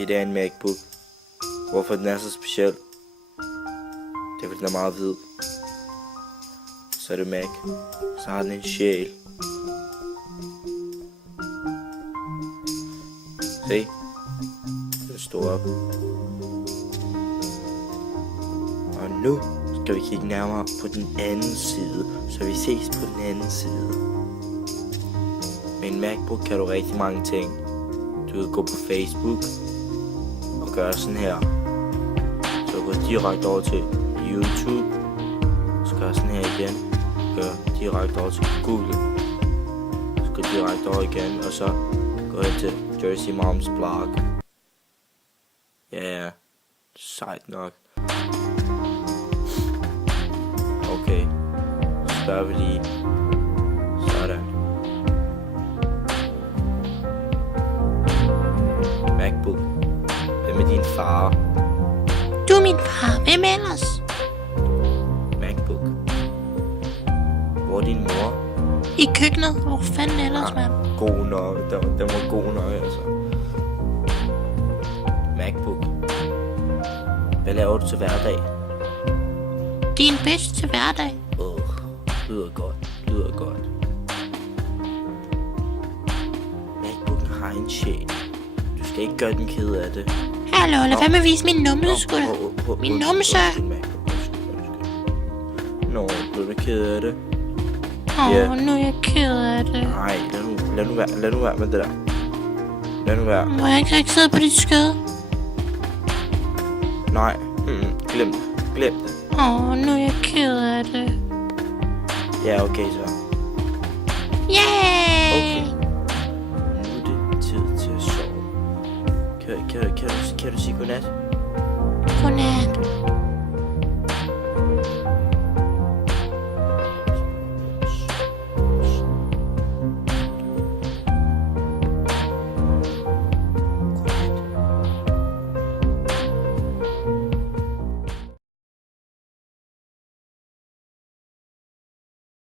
fordi det er en MacBook. Hvorfor den er så speciel? Det er fordi den er meget hvid. Så er det Mac. Så har den en sjæl. Se. Den står op. Og nu skal vi kigge nærmere på den anden side. Så vi ses på den anden side. Med en MacBook kan du rigtig mange ting. Du kan gå på Facebook og gøre sådan her. Så gå direkte over til YouTube. Så gør sådan her igen. Gør direkte over til Google. Så gå direkte over igen. Og så gå hen til Jersey Moms blog. Ja, sejt nok. Okay. Så gør vi lige sådan. MacBook. Hvem er din far? Du er min far. Hvem ellers? MacBook. Hvor er din mor? I køkkenet. Hvor fanden ellers, mand? God nok. Den var god nok, altså. MacBook. Hvad laver du til hverdag? Din bitch til hverdag. Lyder godt. MacBooken har en sjæl. Du skal ikke gøre den ked af det. Hallo, lad være med at vise min numse, sgu da. Min numse. Nå, blev du ked af det? Nu er jeg ked af det. Nej, lad nu være med det der. Lad nu være. Må jeg ikke sidde på dit skød? Nej, glem det. Nu er jeg ked af det. Ja, okay så. Yay! Okay. Nu er det tid til at sove. Kan du sige godnat? Godnat.